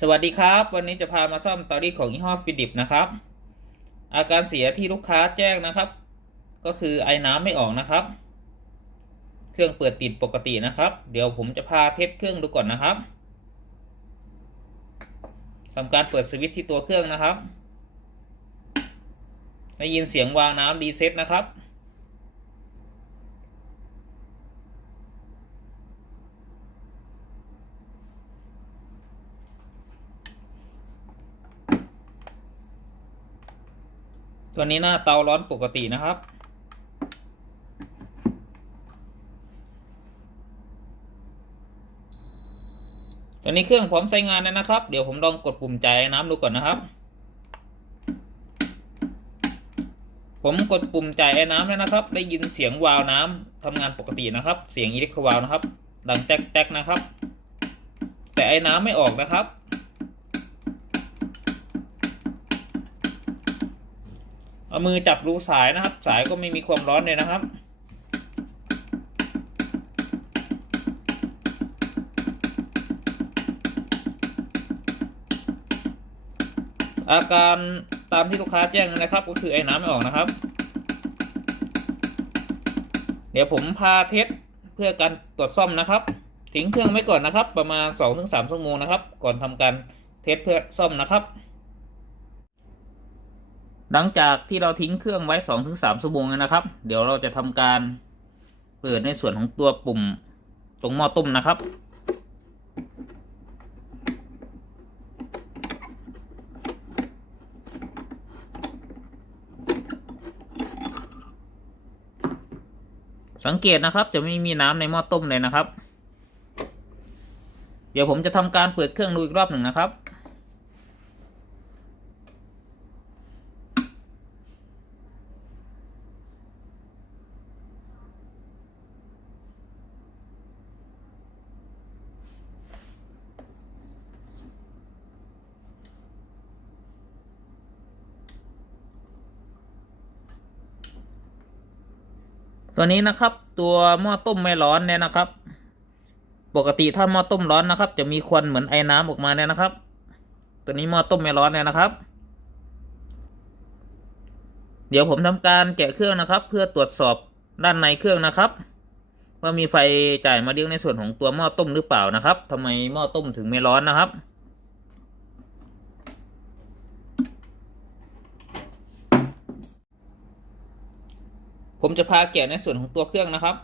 สวัสดีครับวันนี้จะพามาซ่อมเตารีดของยี่ห้อฟิลิปนะครับอาการเสียที่ลูกค้าแจ้งนะครับก็คือไอน้ำไม่ออกนะครับเครื่องเปิดติดปกตินะครับเดี๋ยวผมจะพาเทสเครื่องดูก่อนนะครับทำการเปิดสวิตช์ที่ตัวเครื่องนะครับได้ยินเสียงวาล์วน้ำรีเซ็ตนะครับตัวนี้หน้าเตาร้อนปกตินะครับตอนนี้เครื่องพร้อมใช้งานแล้วนะครับเดี๋ยวผมลองกดปุ่มจ่ายน้ำดูก่อนนะครับผมกดปุ่มจ่ายไอ้น้ำแล้วนะครับได้ยินเสียงวาล์วน้ำทำงานปกตินะครับเสียงอิเล็กโทรวาล์วนะครับดังแจ๊กๆนะครับแต่ไอ้น้ำไม่ออกนะครับเอามือจับรูสายนะครับสายก็ไม่มีความร้อนเลยนะครับอาการตามที่ลูกค้าแจ้งนะครับก็คือไอ้น้ำไม่ออกนะครับเดี๋ยวผมพาเทสเพื่อการตรวจซ่อมนะครับทิ้งเครื่องไว้ก่อนนะครับประมาณ 2-3 ชั่วโมงนะครับก่อนทำการเทสเพื่อซ่อมนะครับหลังจากที่เราทิ้งเครื่องไว้ 2-3 ชั่วโมงนะครับเดี๋ยวเราจะทำการเปิดในส่วนของตัวปุ่มตรงหม้อต้มนะครับสังเกตนะครับจะไม่มีน้ำในหม้อต้มเลยนะครับเดี๋ยวผมจะทำการเปิดเครื่องดูอีกรอบหนึ่งนะครับตัวนี้นะครับตัวหม้อต้มไม่ร้อนเนี่ยนะครับปกติถ้าหม้อต้มร้อนนะครับจะมีควันเหมือนไอ้น้ำออกมาเนี่ยนะครับตัวนี้หม้อต้มไม่ร้อนเนี่ยนะครับเดี๋ยวผมทำการแกะเครื่องนะครับเพื่อตรวจสอบด้านในเครื่องนะครับว่ามีไฟจ่ายมาเลี้ยงในส่วนของตัวหม้อต้มหรือเปล่านะครับทำไมหม้อต้มถึงไม่ร้อนนะครับผมจะพาแกะในส่วนของตัวเครื่องนะครับ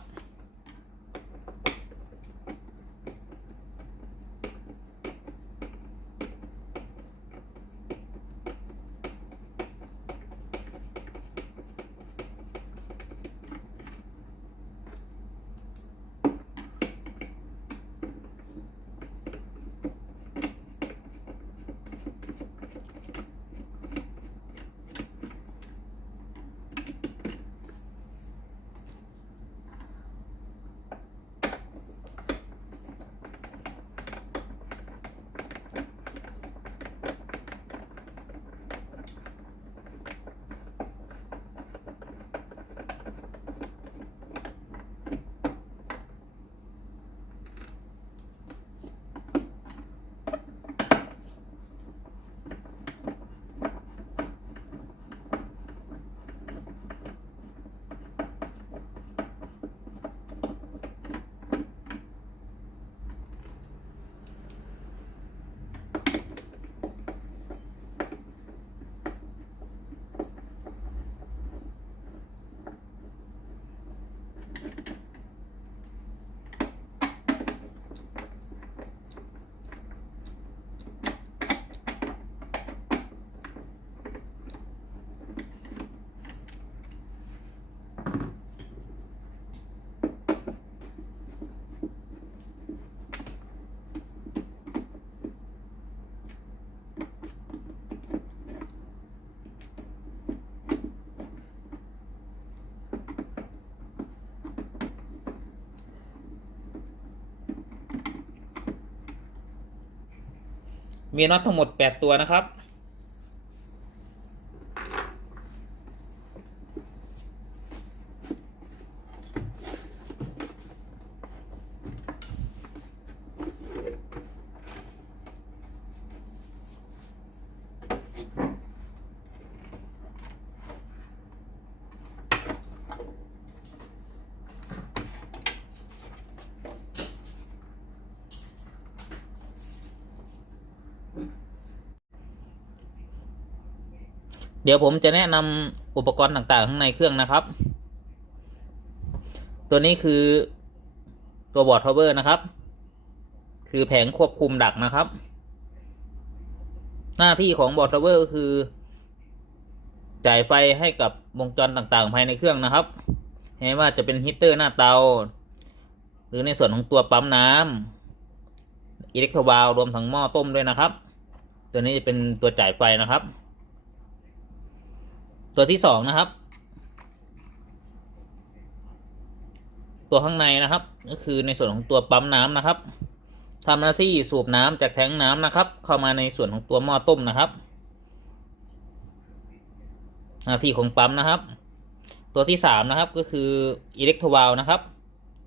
มีน็อตทั้งหมด8ตัวนะครับ เดี๋ยวผมจะแนะนำอุปกรณ์ต่างๆข้างในเครื่องนะครับ ตัวนี้คือตัวบอร์ดพาวเวอร์นะครับ คือแผงควบคุมดักนะครับ หน้าที่ของบอร์ดพาวเวอร์ก็คือจ่ายไฟให้กับวงจรต่างๆภายในเครื่องนะครับไม่ว่าจะเป็นฮีตเตอร์หน้าเตา หรือในส่วนของตัวปั๊มน้ำอิเล็กโทรวาลรวมทั้งหม้อต้มด้วยนะครับ ตัวนี้จะเป็นตัวจ่ายไฟนะครับ ตัวที่2นะครับ ตัวข้างในนะครับก็คือในส่วนของตัวปั๊มน้ำนะครับทำหน้าที่สูบน้ำจากแทงน้ำนะครับเข้ามาในส่วนของตัวหม้อต้มนะครับ หน้าที่ของปั๊มนะครับ ตัวที่3นะครับก็คืออิเล็กโทรวาลนะครับ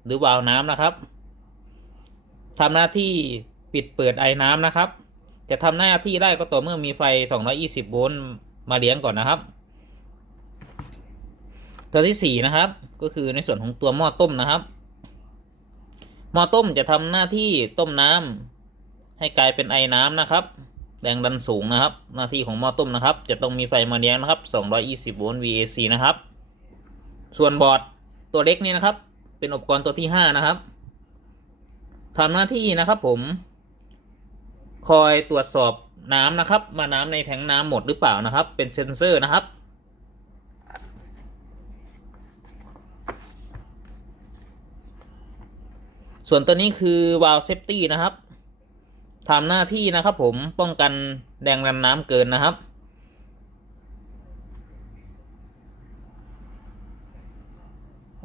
หรือวาล์วน้ำนะครับทำหน้าที่ปิดเปิดไอน้ำนะครับจะทำหน้าที่ได้ก็ต่อเมื่อมีไฟ220โวลต์มาเลี้ยงก่อนนะครับ ตัวที่4นะครับก็คือในส่วนของตัวหม้อต้มนะครับหม้อต้มจะทำหน้าที่ต้มน้ำให้กลายเป็นไอน้ำนะครับแรงดันสูงนะครับหน้าที่ของหม้อต้มนะครับจะต้องมีไฟมาเลี้ยงนะครับ220โวลต์ VAC นะครับส่วนบอร์ดตัวเล็กนี้นะครับเป็นอุปกรณ์ตัวที่5นะครับทำหน้าที่นะครับผมคอยตรวจสอบน้ำนะครับว่าน้ำในแทงน้ำหมดหรือเปล่านะครับเป็นเซ็นเซอร์นะครับส่วนตัวนี้คือวาล์วเซฟตี้นะครับทำหน้าที่นะครับผมป้องกันแรงดันน้ำเกินนะครับ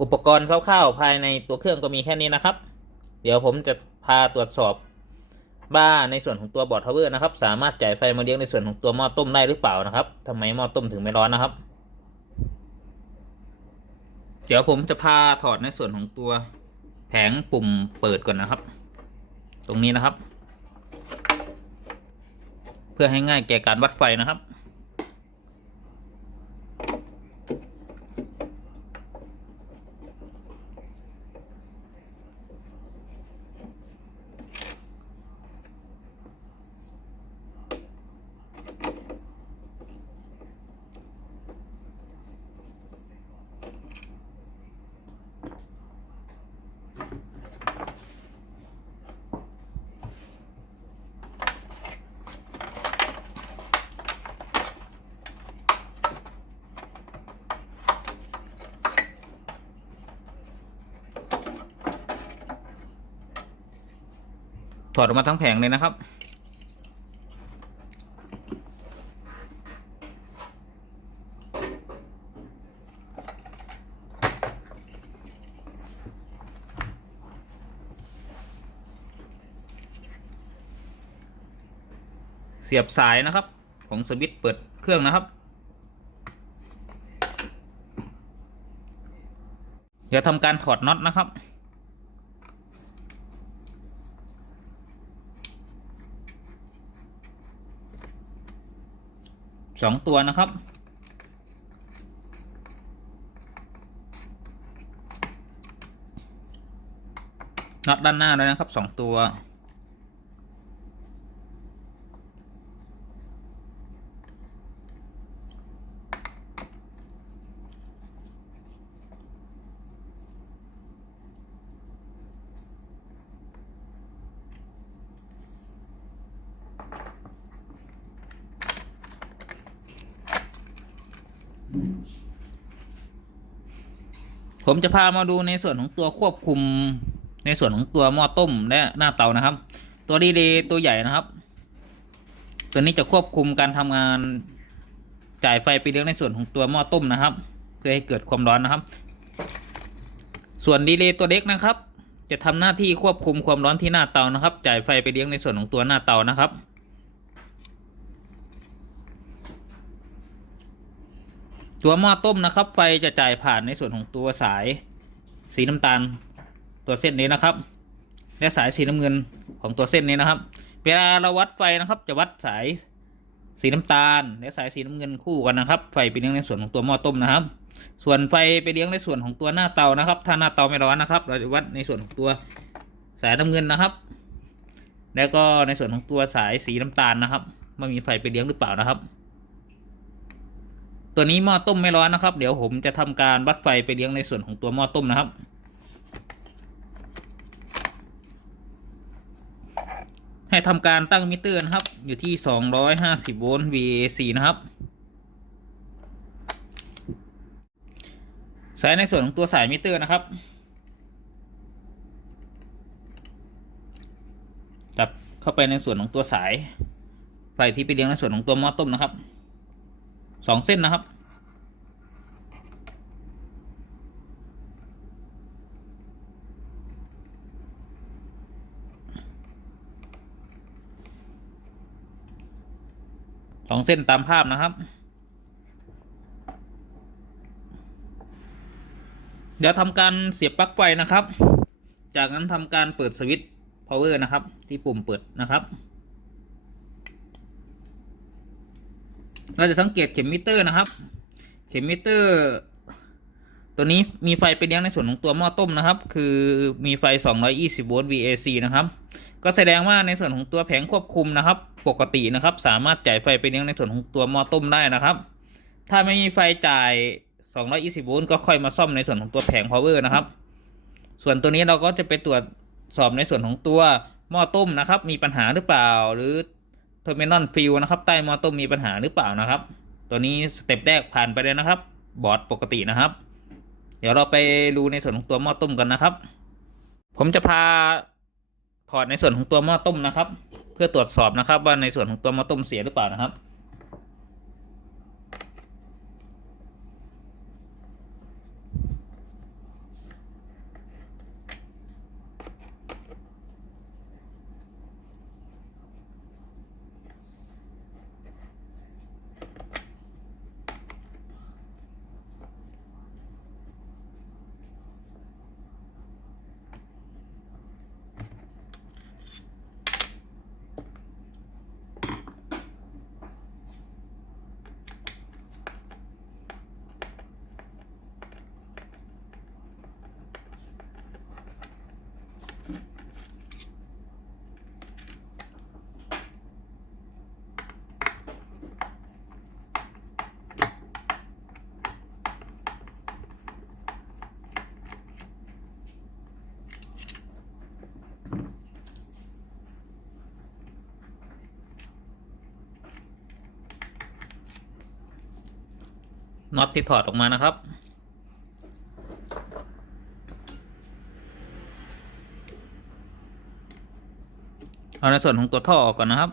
อุปกรณ์คร่าวๆภายในตัวเครื่องก็มีแค่นี้นะครับเดี๋ยวผมจะพาตรวจสอบว่าในส่วนของตัวบอร์ดพาวเวอร์นะครับสามารถจ่ายไฟมาเลี้ยงในส่วนของตัวหม้อต้มได้หรือเปล่านะครับทำไมหม้อต้มถึงไม่ร้อนนะครับเดี๋ยวผมจะพาถอดในส่วนของตัวแผงปุ่มเปิดก่อนนะครับตรงนี้นะครับเพื่อให้ง่ายแก่การวัดไฟนะครับถอดออกมาทั้งแผงเลยนะครับเสียบสายนะครับของสวิตช์เปิดเครื่องนะครับเดี๋ยวทำการถอดน็อตนะครับ2ตัวนะครับน็อตด้านหน้าเลยนะครับ2ตัวผมจะพามาดูในส่วนของตัวควบคุมในส่วนของตัวหม้อต้มและหน้าเตานะครับตัวดีเลย์ตัวใหญ่นะครับตัวนี้จะควบคุมการทำงานจ่ายไฟไปเลี้ยงในส่วนของตัวหม้อต้มนะครับเพื่อให้เกิดความร้อนนะครับส่วนดีเลย์ตัวเล็กนะครับจะทำหน้าที่ควบคุมความร้อนที่หน้าเตานะครับจ่ายไฟไปเลี้ยงในส่วนของตัวหน้าเตานะครับตัวหม้อต้มนะครับไฟจะจ่ายผ่านในส่วนของตัวสายสีน้ำตาลตัวเส้นนี้นะครับและสายสีน้ำเงินของตัวเส้นนี้นะครับเวลาเราวัดไฟนะครับจะวัดสายสีน้ำตาลและสายสีน้ำเงินคู่กันนะครับไฟไปเลี้ยงในส่วนของตัวหม้อต้มนะครับส่วนไฟไปเลี้ยงในส่วนของตัวหน้าเตานะครับถ้าหน้าเตาไม่ร้อนนะครับเราจะวัดในส่วนของตัวสายน้ำเงินนะครับแล้วก็ในส่วนของตัวสายสีน้ำตาลนะครับว่ามีไฟไปเลี้ยงหรือเปล่านะครับ ตัวนี้หม้อต้มไม่ร้อนนะครับเดี๋ยวผมจะทำการวัดไฟไปเลี้ยงในส่วนของตัวหม้อต้มนะครับให้ทำการตั้งมิเตอร์นะครับอยู่ที่250 โวลต์ VAC นะครับใช้ในส่วนของตัวสายมิเตอร์นะครับจับเข้าไปในส่วนของตัวสายไฟที่ไปเลี้ยงในส่วนของตัวหม้อต้มนะครับ2 เส้นนะครับ2 เส้นตามภาพนะครับเดี๋ยวทำการเสียบปลั๊กไฟนะครับจากนั้นทำการเปิดสวิตช์ power นะครับที่ปุ่มเปิดนะครับเราจะสังเกตเข็มมิเตอร์นะครับเข็มมิเตอร์ตัวนี้มีไฟไปเลี้ยงในส่วนของตัวหม้อต้มนะครับคือมีไฟ220 โวลต์ VAC นะครับก็แสดงว่าในส่วนของตัวแผงควบคุมนะครับปกตินะครับสามารถจ่ายไฟไปเลี้ยงในส่วนของตัวหม้อต้มได้นะครับถ้าไม่มีไฟจ่าย220 โวลต์ก็ค่อยมาซ่อมในส่วนของตัวแผง power นะครับส่วนตัวนี้เราก็จะไปตรวจสอบในส่วนของตัวหม้อต้มนะครับมีปัญหาหรือเปล่าหรือเทอร์มินอลฟิลนะครับใต้หม้อต้มมีปัญหาหรือเปล่านะครับตัวนี้สเต็ปแรกผ่านไปเลยนะครับบอร์ดปกตินะครับเดี๋ยวเราไปดูในส่วนของตัวหม้อต้มกันนะครับผมจะพาถอดในส่วนของตัวหม้อต้มนะครับเพื่อตรวจสอบนะครับว่าในส่วนของตัวหม้อต้มเสียหรือเปล่านะครับน็อตที่ถอดออกมานะครับเอาในส่วนของตัวท่อออกก่อนนะครับ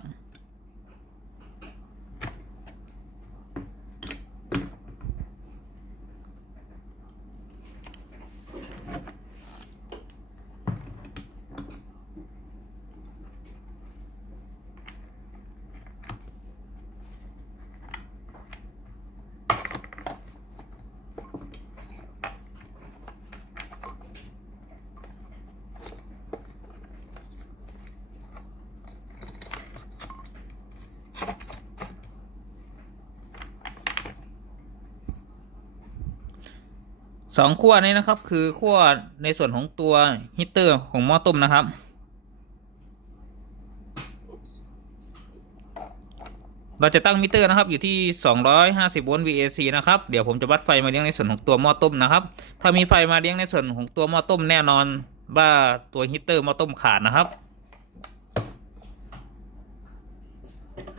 2 ขั้วนี้นะครับคือขั้วในส่วนของตัวฮีตเตอร์ของหม้อต้มนะครับเราจะตั้งมิเตอร์นะครับอยู่ที่250 โวลต์ VAC นะครับเดี๋ยวผมจะวัดไฟมาเลี้ยงในส่วนของตัวหม้อต้มนะครับถ้ามีไฟมาเลี้ยงในส่วนของตัวหม้อต้มแน่นอนว่าตัวฮีตเตอร์หม้อต้มขาดนะครับ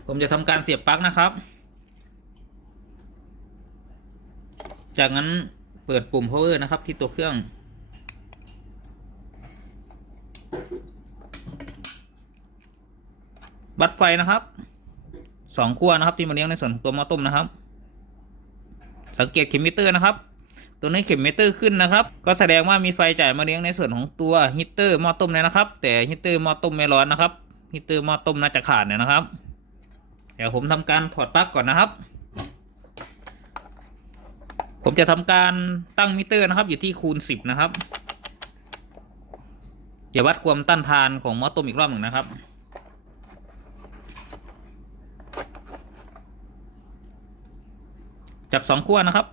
ผมจะทำการเสียบปลั๊กนะครับจากนั้นเปิดปุ่ม power นะครับที่ตัวเครื่องวัดไฟนะครับ2 ขั้วนะครับที่มาเลี้ยงในส่วนของตัวหม้อต้มนะครับสังเกตเข็มมิเตอร์นะครับตัวนี้เข็มมิเตอร์ขึ้นนะครับก็แสดงว่ามีไฟจ่ายมาเลี้ยงในส่วนของตัวฮีตเตอร์หม้อต้มเลยนะครับแต่ฮีตเตอร์หม้อต้มไม่ร้อนนะครับฮีตเตอร์หม้อต้มน่าจะขาดเนี่ยนะครับเดี๋ยวผมทำการถอดปลั๊กก่อนนะครับผมจะทำการตั้งมิเตอร์นะครับอยู่ที่คูณ 10นะครับจะวัดความต้านทานของหม้อต้มอีกรอบหนึ่งนะครับจับ2 ขั้วนะครับ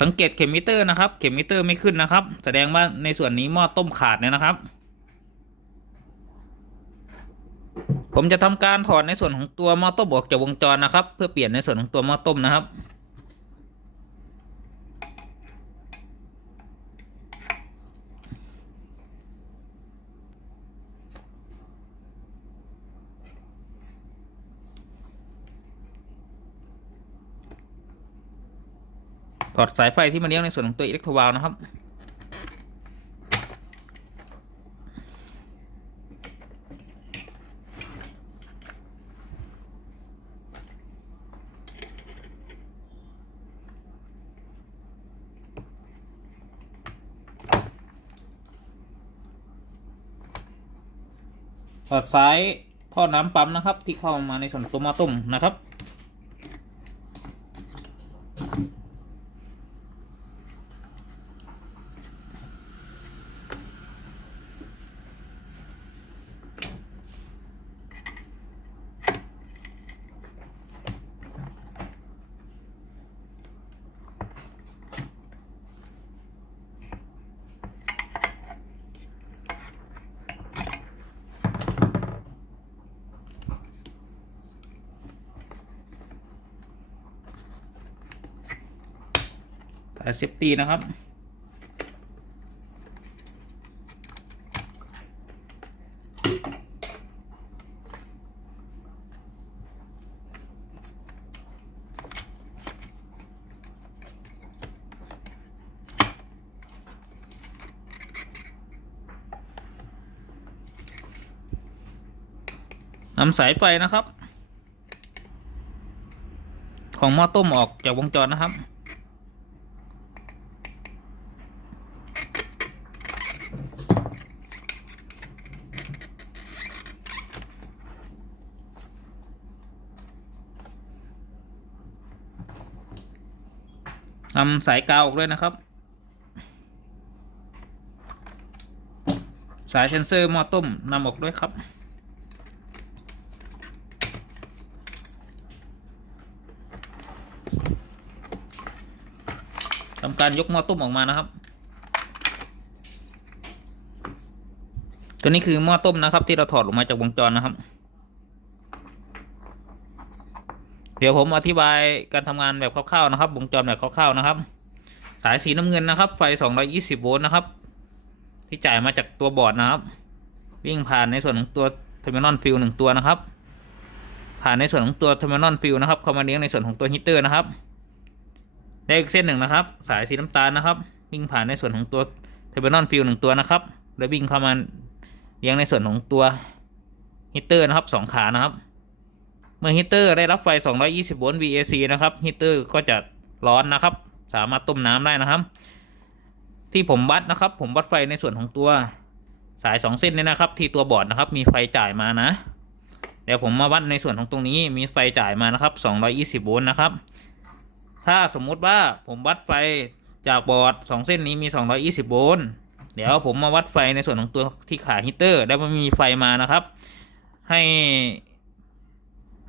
สังเกตเข็มมิเตอร์นะครับเข็มมิเตอร์ไม่ขึ้นนะครับแสดงว่าในส่วนนี้หม้อต้มขาดเนี่ยนะครับ ผมจะทำการถอดในส่วนของตัวหม้อต้มออกจากวงจรนะครับเพื่อเปลี่ยนในส่วนของตัวหม้อต้มนะครับถอดสายไฟที่มาเลี้ยงในส่วนของตัวอิเล็กโทรวาลนะครับถอดสายท่อน้ำปั๊มนะครับที่เข้ามาในส่วนตัวหม้อต้มนะครับสายเซฟตี้นะครับนำสายไฟนะครับของหม้อต้มออกจากวงจรนะครับนำสายกาวออกด้วยนะครับสายเซนเซอร์หม้อต้มนำออกด้วยครับทำการยกหม้อต้มออกมานะครับตัวนี้คือหม้อต้มนะครับที่เราถอดออกมาจากวงจรนะครับเดี๋ยวผมอธิบายการทำงานแบบคร่าวๆนะครับวงจรแบบคร่าวๆนะครับสายสีน้ำเงินนะครับไฟ220 โวลต์นะครับที่จ่ายมาจากตัวบอร์ดนะครับวิ่งผ่านในส่วนของตัวเทอร์มินอลฟิล1ตัวนะครับผ่านในส่วนของตัวเทอร์มินอลฟิลนะครับเข้ามาเลี้ยงในส่วนของตัวฮีเตอร์นะครับได้อีกเส้นหนึ่งนะครับสายสีน้ำตาลนะครับวิ่งผ่านในส่วนของตัวเทอร์มินอลฟิล1ตัวนะครับแล้ววิ่งเข้ามาเลี้ยงในส่วนของตัวฮีเตอร์นะครับ2ขานะครับเมื่อฮีเตอร์ได้รับไฟ220 โวลต์ VAC นะครับฮีเตอร์ก็จะร้อนนะครับสามารถต้มน้ำได้นะครับที่ผมวัดนะครับผมวัดไฟในส่วนของตัวสาย2 เส้นนี้นะครับที่ตัวบอร์ดนะครับมีไฟจ่ายมานะเดี๋ยวผมมาวัดในส่วนของตรงนี้มีไฟจ่ายมานะครับ220 โวลต์นะครับถ้าสมมุติว่าผมวัดไฟจากบอร์ด2 เส้นนี้มี220 โวลต์เดี๋ยวผมมาวัดไฟในส่วนของตัวที่ขาฮีเตอร์แล้วมันมีไฟมานะครับใ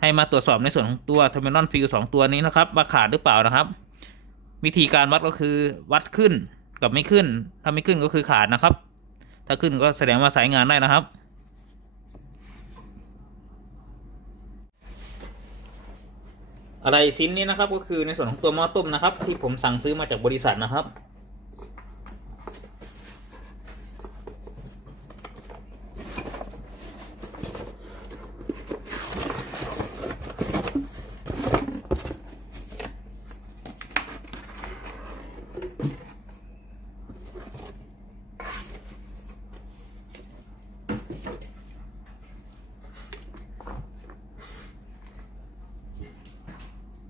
ห้มาตรวจสอบในส่วนของตัวเทอร์มินอลฟิล2ตัวนี้นะครับว่าขาดหรือเปล่านะครับวิธีการวัดก็คือวัดขึ้นกับไม่ขึ้นถ้าไม่ขึ้นก็คือขาดนะครับถ้าขึ้นก็แสดงว่าสายงานได้นะครับอะไรชิ้นนี้นะครับก็คือในส่วนของตัวหม้อต้มนะครับที่ผมสั่งซื้อมาจากบริษัทนะครับ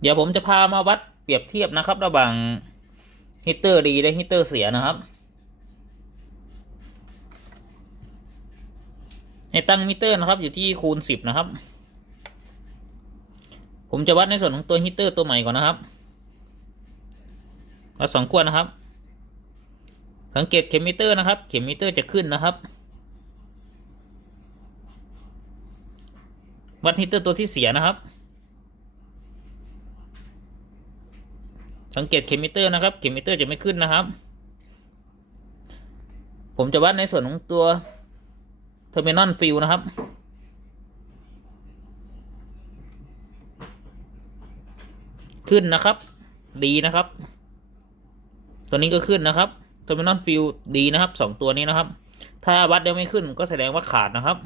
เดี๋ยวผมจะพามาวัดเปรียบเทียบนะครับระหว่างฮีเตอร์ดีและฮีเตอร์เสียนะครับให้ตั้งมิเตอร์นะครับอยู่ที่คูณ10นะครับผมจะวัดในส่วนของตัวฮีเตอร์ตัวใหม่ก่อนนะครับวัด2 ขั้วนะครับสังเกตเข็มมิเตอร์นะครับเข็มมิเตอร์จะขึ้นนะครับวัดฮีเตอร์ตัวที่เสียนะครับสังเกตเข็มมิเตอร์นะครับเข็มมิเตอร์จะไม่ขึ้นนะครับผมจะวัดในส่วนของตัวเทอร์มินอลฟิลนะครับ ขึ้นนะครับดีนะครับตัวนี้ก็ขึ้นนะครับเทอร์มินอลฟิลดีนะครับสองตัวนี้นะครับถ้าวัดยังไม่ขึ้นก็แสดงว่าขาดนะครับ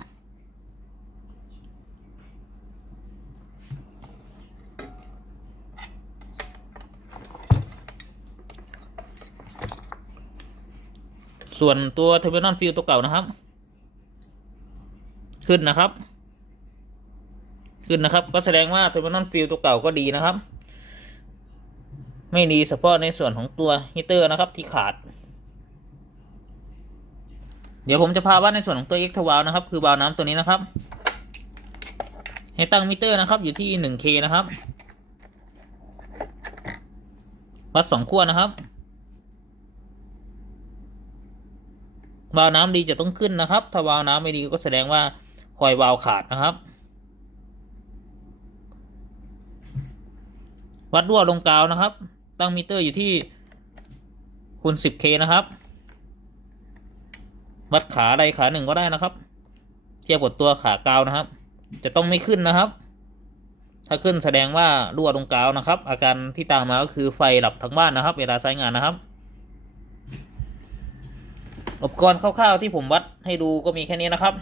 ส่วนตัวเทอร์มินอลฟิลตัวเก่านะครับขึ้นนะครับก็แสดงว่าเทอร์มินอลฟิลตัวเก่าก็ดีนะครับไม่ดีเฉพาะในส่วนของตัวฮีเตอร์นะครับที่ขาดเดี๋ยวผมจะพาวัดในส่วนของตัว X ทวาล์วนะครับคือวาล์วน้ำตัวนี้นะครับให้ตั้งมิเตอร์นะครับอยู่ที่ 1K นะครับวัด2 ขั้วนะครับวาล์วน้ำดีจะต้องขึ้นนะครับถ้าวาล์วน้ำไม่ดีก็แสดงว่าคอยวาล์วขาดนะครับวัดรั่วลงกาวนะครับตั้งมิเตอร์อยู่ที่คูณ 10K นะครับวัดขาใดขาหนึ่งก็ได้นะครับเทียบกับตัวขากาวนะครับจะต้องไม่ขึ้นนะครับถ้าขึ้นแสดงว่ารั่วลงกาวนะครับอาการที่ตามมาก็คือไฟดับทั้งบ้านนะครับเวลาใช้งานนะครับอุปกรณ์คร่าวๆที่ผมวัดให้ดูก็มีแค่นี้นะครับ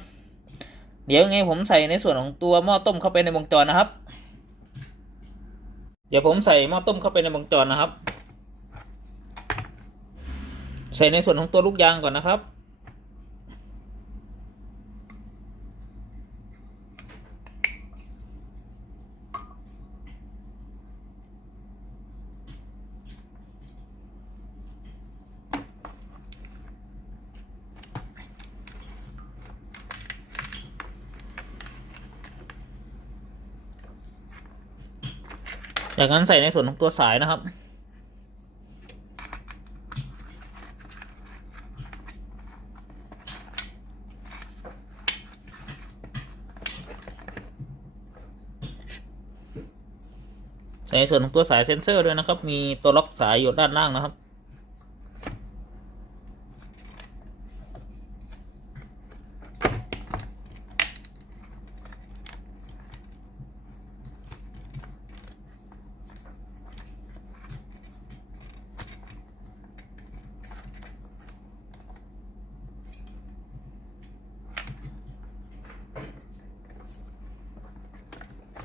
เดี๋ยวยังไงผมใส่ในส่วนของตัวหม้อต้มเข้าไปในวงจรนะครับเดี๋ยวผมใส่หม้อต้มเข้าไปในวงจรนะครับใส่ในส่วนของตัวลูกยางก่อนนะครับจากนั้นใส่ในส่วนของตัวสายนะครับใส่ในส่วนของตัวสายเซ็นเซอร์ด้วยนะครับมีตัวล็อกสายอยู่ด้านล่างนะครับ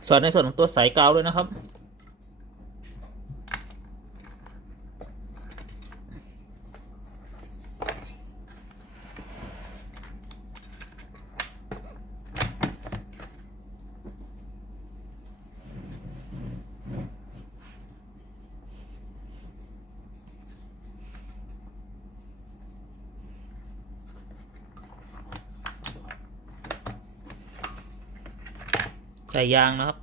สอดในส่วนของตัวสายกาวด้วยนะครับใส่ยางนะครับ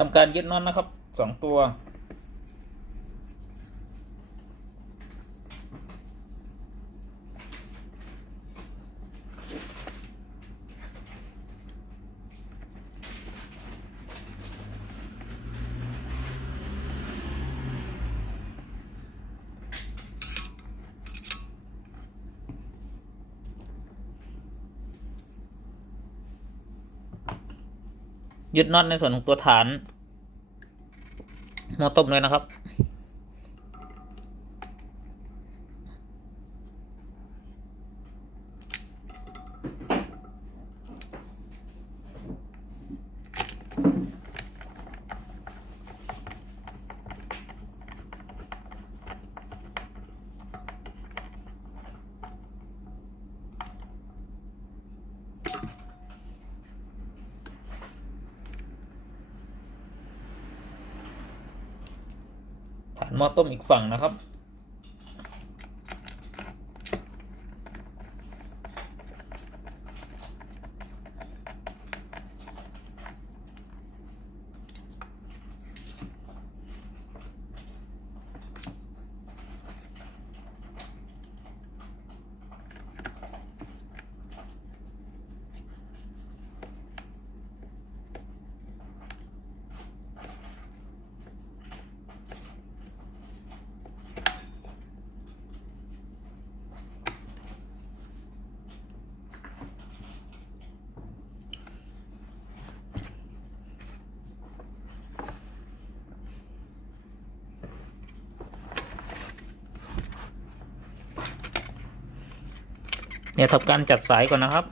ทำการยึดน็อตนะครับ2 ตัวยึดน็อตในส่วนของตัวฐานหม้อต้มเลยนะครับฐานหม้อต้มอีกฝั่งนะครับ เดี๋ยวทำการจัดสายก่อนนะครับ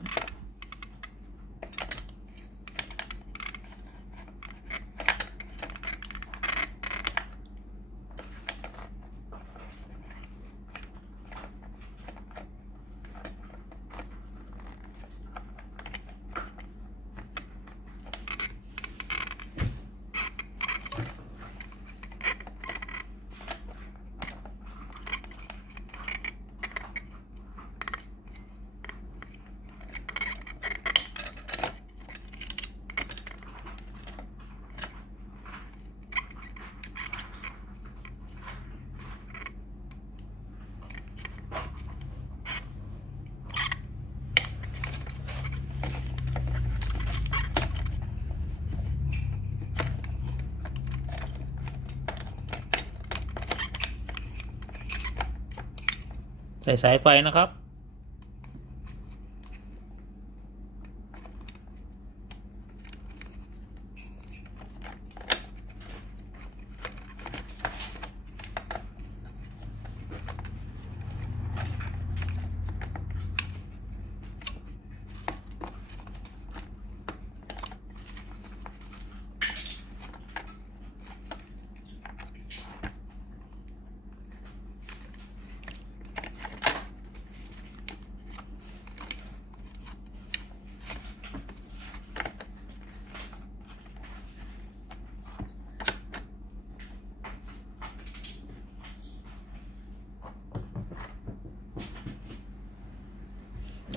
ใส่สายไฟนะครับ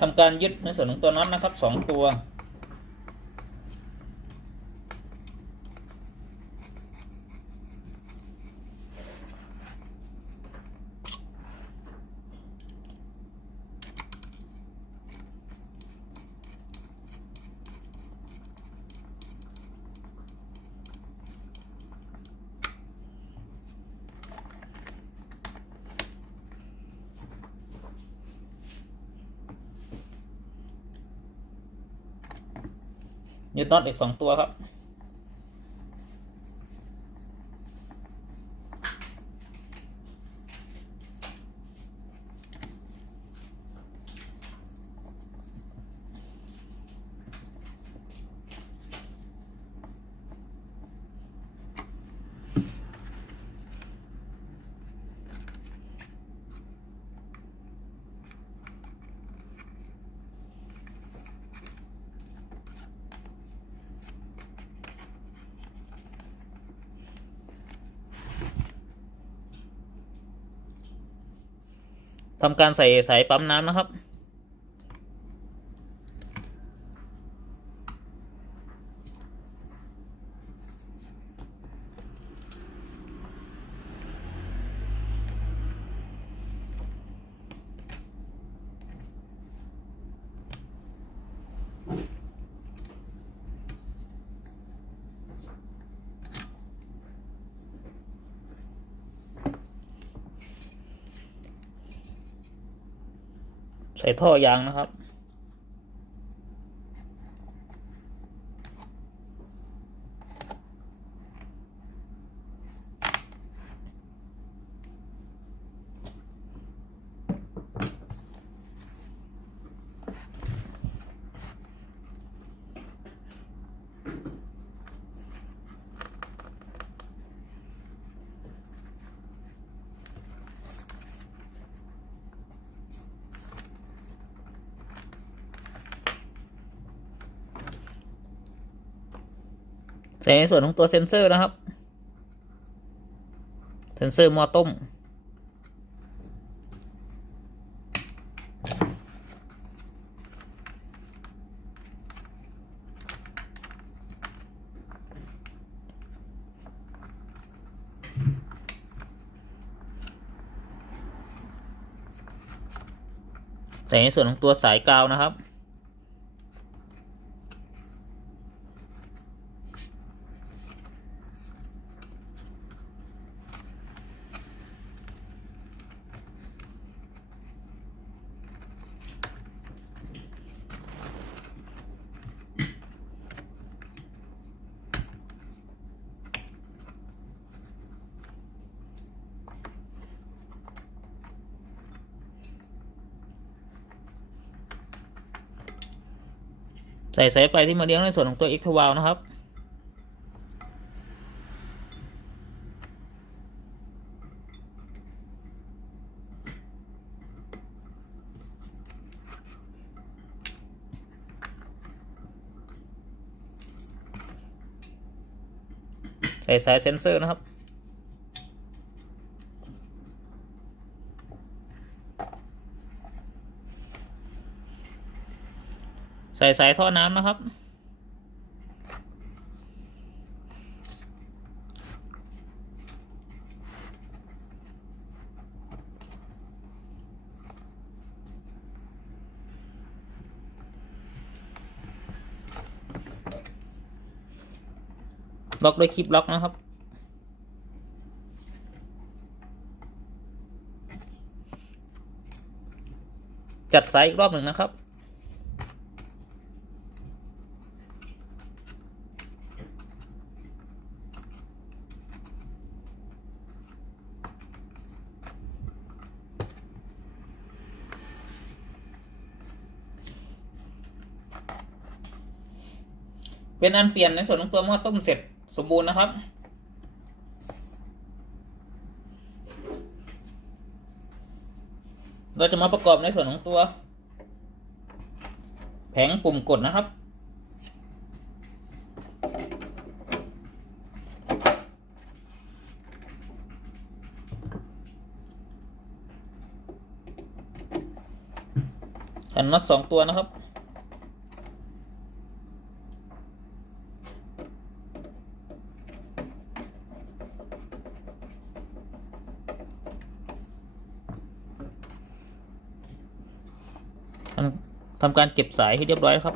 ทำการยึดในส่วนของตัวน็อตนะครับ2 ตัวยึดน็อตอีก2 ตัวครับทำการใส่สายปั๊มน้ำนะครับใส่ท่อยางนะครับใส่ในส่วนของตัวเซ็นเซอร์นะครับเซ็นเซอร์หม้อต้มใส่ในส่วนของตัวสายกาวนะครับ ใส่สายไฟที่มาเลี้ยงในส่วนของตัว Extra Valve นะครับใส่สายเซนเซอร์นะครับใส่สายท่อน้ำนะครับล็อกด้วยคลิปล็อกนะครับจัดสายอีกรอบหนึ่งนะครับเป็นอันเปลี่ยนในส่วนของตัวหม้อต้มเสร็จสมบูรณ์นะครับเราจะมาประกอบในส่วนของตัวแผงปุ่มกดนะครับขันน็อต2 ตัวนะครับทำการเก็บสายให้เรียบร้อยครับ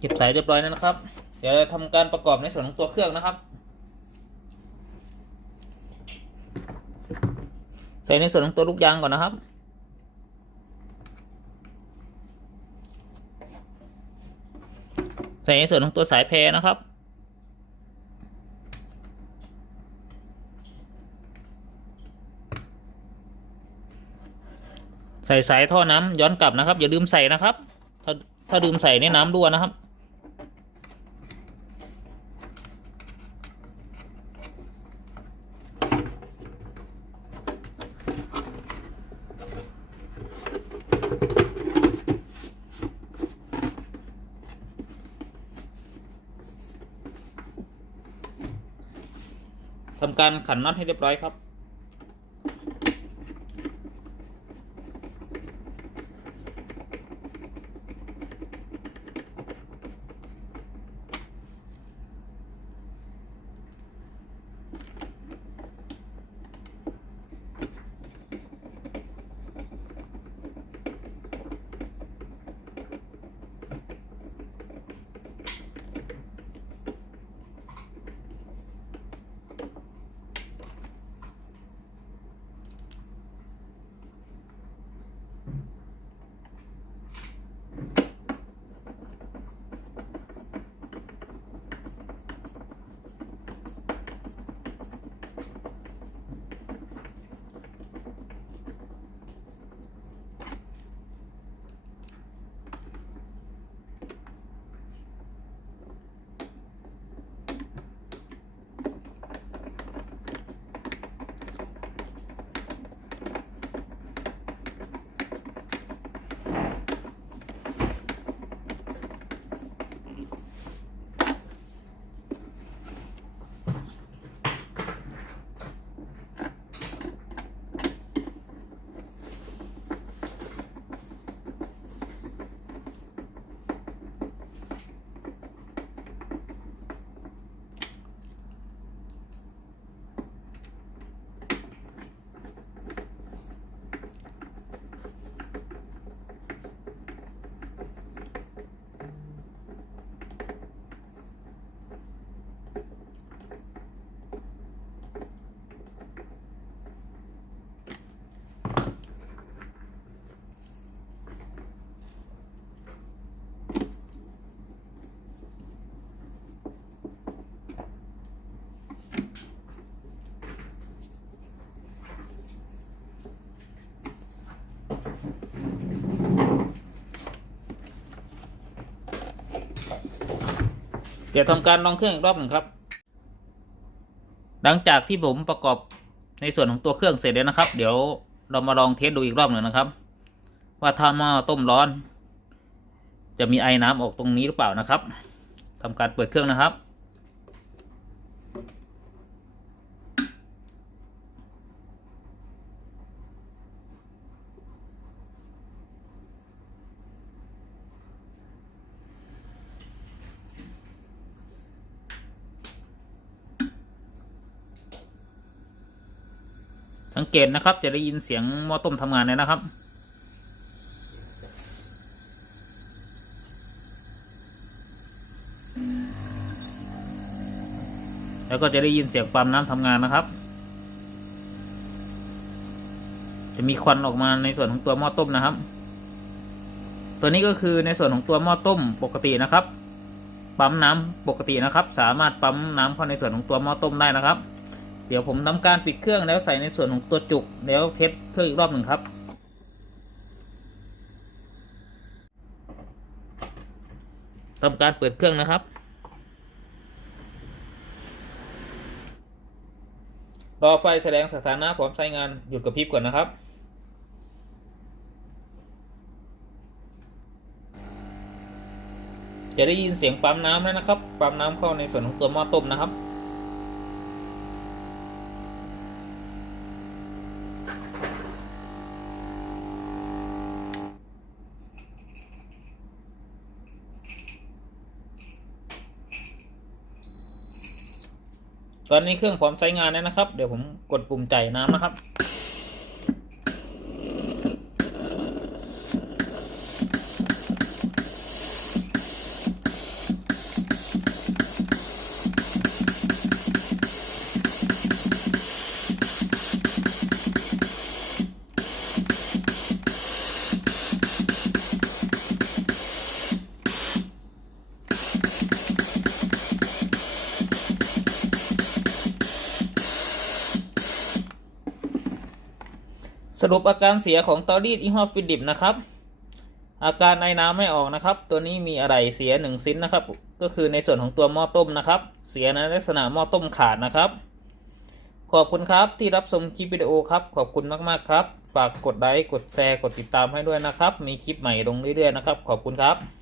เก็บสายเรียบร้อยแล้วนะครับเดี๋ยวเราทำการประกอบในส่วนของตัวเครื่องนะครับใส่ในส่วนของตัวลูกยางก่อนนะครับใส่ในส่วนของตัวสายแพรนะครับใส่สายท่อน้ำย้อนกลับนะครับอย่าลืมใส่นะครับถ้าลืมใส่ในน้ำรั่วนะครับทำการขันน็อตให้เรียบร้อยครับ เดี๋ยวทำการลองเครื่องอีกรอบหนึ่งครับหลังจากที่ผมประกอบในส่วนของตัวเครื่องเสร็จแล้วนะครับเดี๋ยวเรามาลองเทสดูอีกรอบหนึ่งนะครับว่าถ้าหม้อต้มร้อนจะมีไอน้ำออกตรงนี้หรือเปล่านะครับทำการเปิดเครื่องนะครับสังเกตนะครับจะได้ยินเสียงหม้อต้มทำงานเลยนะครับแล้วก็จะได้ยินเสียงปั๊มน้ำทำงานนะครับจะมีควันออกมาในส่วนของตัวหม้อต้มนะครับตัวนี้ก็คือในส่วนของตัวหม้อต้มปกตินะครับปั๊มน้ำปกตินะครับสามารถปั๊มน้ำเข้าในส่วนของตัวหม้อต้มได้นะครับเดี๋ยวผมทำการปิดเครื่องแล้วใส่ในส่วนของตัวจุกแล้วเทสเครื่องอีกรอบหนึ่งครับทำการเปิดเครื่องนะครับรอไฟแสดงสถานะพร้อมใช้งานหยุดกระพริบก่อนนะครับจะได้ยินเสียงปั๊มน้ำแล้วนะครับปั๊มน้ำเข้าในส่วนของตัวหม้อต้มนะครับตอนนี้เครื่องพร้อมใช้งานแล้วนะครับเดี๋ยวผมกดปุ่มจ่ายน้ำนะครับสรุปอาการเสียของเตารีดยี่ห้อฟิลิปนะครับอาการไอน้ำไม่ออกนะครับตัวนี้มีอะไรเสีย1ชิ้นนะครับก็คือในส่วนของตัวหม้อต้มนะครับเสียในลักษณะหม้อต้มขาดนะครับขอบคุณครับที่รับชมคลิปวิดีโอครับขอบคุณมากๆครับฝากกดไลค์กดแชร์กดติดตามให้ด้วยนะครับมีคลิปใหม่ลงเรื่อยๆนะครับขอบคุณครับ